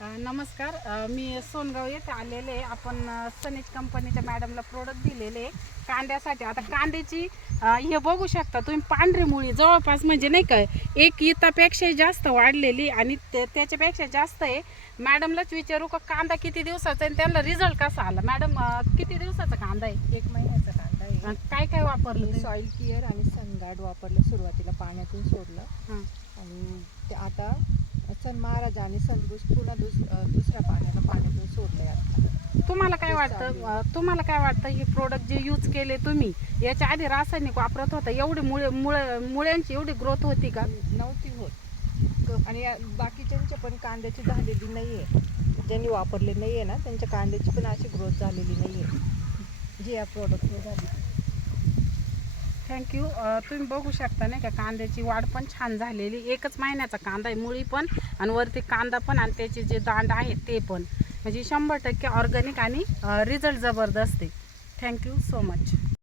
नमस्कार. मी सोनगाव येथे आलेले आहे. आपण सनीज कंपनीच्या मॅडमला प्रोडक्ट दिलेले आहे. कांद्यासाठी. आता कांद्याची हे बघू शकता तुम्ही पांढरी मुळी जवळपास म्हणजे नाही का एक इतापेक्षाही जास्त वाढलेली आणि ते त्याच्यापेक्षा जास्त आहे. मॅडमलाच विचारू का कांदा किती दिवसाचा आहे आणि त्यांना रिझल्ट कसा आला? मॅडम किती दिवसाचा कांदा आहे? एक महिन्याचा कांदा आहे. काय काय वापरलं? सॉइल केअर आणि सनगार्ड वापरलं सुरुवातीला पाण्यातून सोडलं. आणि ते आता सन महाराज आणि सनबूस पुन्हा दुस दुसऱ्या पाण्याला पाण्यातून सोडलंय आता तुम्हाला काय वाटतं? तुम्हाला काय वाटतं? हे प्रोडक्ट जे यूज केले तुम्ही याच्या आधी रासायनिक वापरत होता एवढी मुळे मुळे मुळ्यांची एवढी ग्रोथ होती का? नव्हती होत. आणि या- बाकीच्यांच्या पण कांद्याची झालेली नाही आहे ज्यांनी वापरले नाही आहे ना त्यांच्या कांद्याची पण अशी ग्रोथ झालेली नाही आहे जी या प्रोडक्टने झाली. थँक्यू तुम्ही बघू शकता नाही का कांद्याची वाढ पण छान झालेली. एकच महिन्याचा कांदा आहे मुळी पण आणि वरती कांदा पण आणि त्याचे जे दांड आहेत ते पण. म्हणजे शंभर टक्के ऑर्गॅनिक आणि रिझल्ट जबरदस्त आहे. Thank you so much